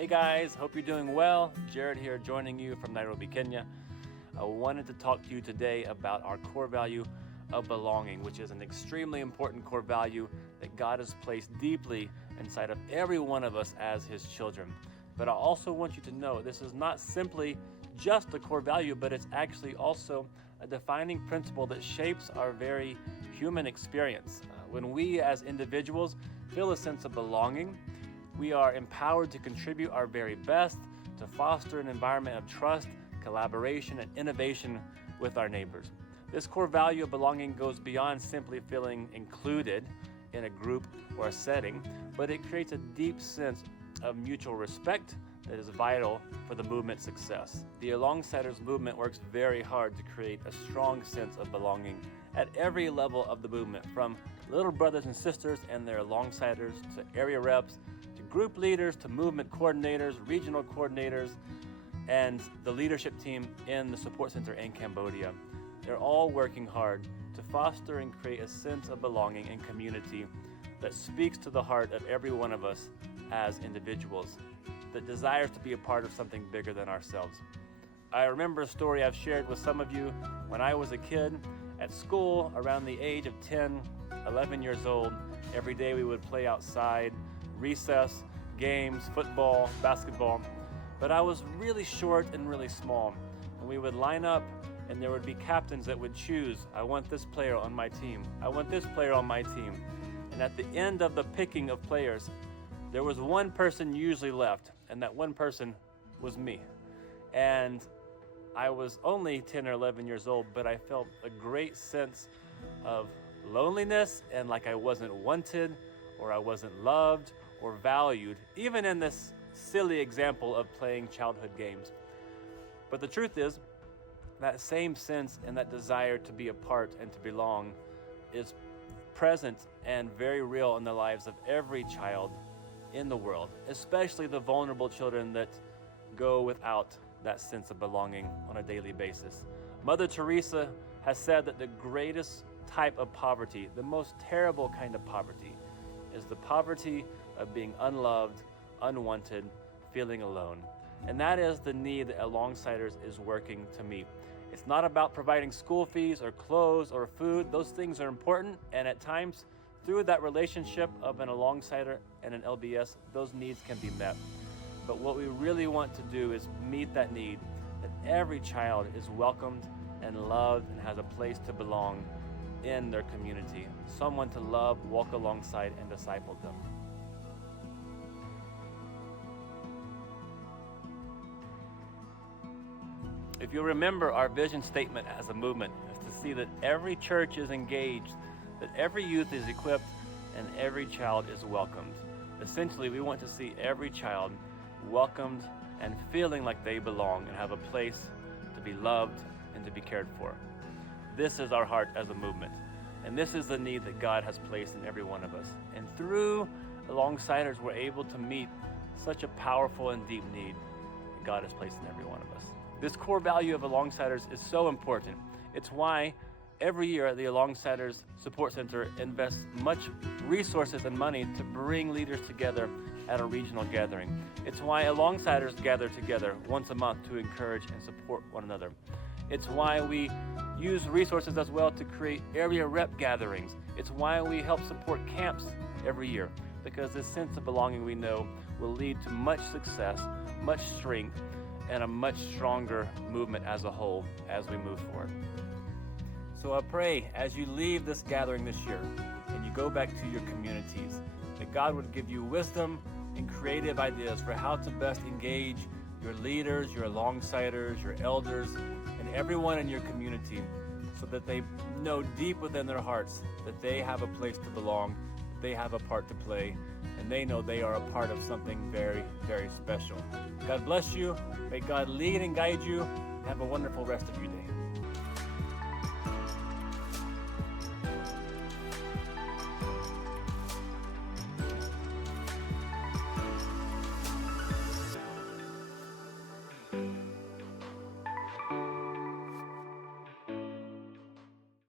Hey guys, hope you're doing well. Jared here joining you from Nairobi, Kenya. I wanted to talk to you today about our core value of belonging, which is an extremely important core value that God has placed deeply inside of every one of us as His children. But I also want you to know this is not simply just a core value, but it's actually also a defining principle that shapes our very human experience. When we as individuals feel a sense of belonging, we are empowered to contribute our very best to foster an environment of trust, collaboration, and innovation with our neighbors. This core value of belonging goes beyond simply feeling included in a group or a setting, but it creates a deep sense of mutual respect that is vital for the movement's success. The Alongsiders movement works very hard to create a strong sense of belonging at every level of the movement, from little brothers and sisters and their Alongsiders to area reps, to group leaders, to movement coordinators, regional coordinators, and the leadership team in the support center in Cambodia. They're all working hard to foster and create a sense of belonging and community that speaks to the heart of every one of us as individuals, that desires to be a part of something bigger than ourselves. I remember a story I've shared with some of you when I was a kid at school around the age of 10, 11 years old. Every day we would play outside, recess, games, football, basketball. But I was really short and really small. And we would line up and there would be captains that would choose, I want this player on my team. I want this player on my team. And at the end of the picking of players, there was one person usually left, and that one person was me. And I was only 10 or 11 years old, but I felt a great sense of loneliness and like I wasn't wanted or I wasn't loved or valued, even in this silly example of playing childhood games. But the truth is, that same sense and that desire to be a part and to belong is present and very real in the lives of every child in the world, especially the vulnerable children that go without that sense of belonging on a daily basis. Mother Teresa has said that the greatest type of poverty, the most terrible kind of poverty, is the poverty of being unloved, unwanted, feeling alone. And that is the need that Alongsiders is working to meet. It's not about providing school fees or clothes or food. Those things are important, and at times, through that relationship of an Alongsider and an LBS, those needs can be met. But what we really want to do is meet that need, that every child is welcomed and loved and has a place to belong in their community, someone to love, walk alongside, and disciple them. If you remember, our vision statement as a movement is to see that every church is engaged, that every youth is equipped, and every child is welcomed. Essentially, we want to see every child welcomed and feeling like they belong and have a place to be loved and to be cared for. This is our heart as a movement, and this is the need that God has placed in every one of us. And through Alongsiders, we're able to meet such a powerful and deep need that God has placed in every one of us. This core value of Alongsiders is so important. It's why every year the Alongsiders Support Center invests much resources and money to bring leaders together at a regional gathering. It's why Alongsiders gather together once a month to encourage and support one another. It's why we use resources as well to create area rep gatherings. It's why we help support camps every year, because this sense of belonging, we know, will lead to much success, much strength, and a much stronger movement as a whole as we move forward. So I pray as you leave this gathering this year and you go back to your communities, that God would give you wisdom and creative ideas for how to best engage your leaders, your Alongsiders, your elders, and everyone in your community, so that they know deep within their hearts that they have a place to belong, that they have a part to play, and they know they are a part of something very, very special. God bless you. May God lead and guide you. Have a wonderful rest of your day.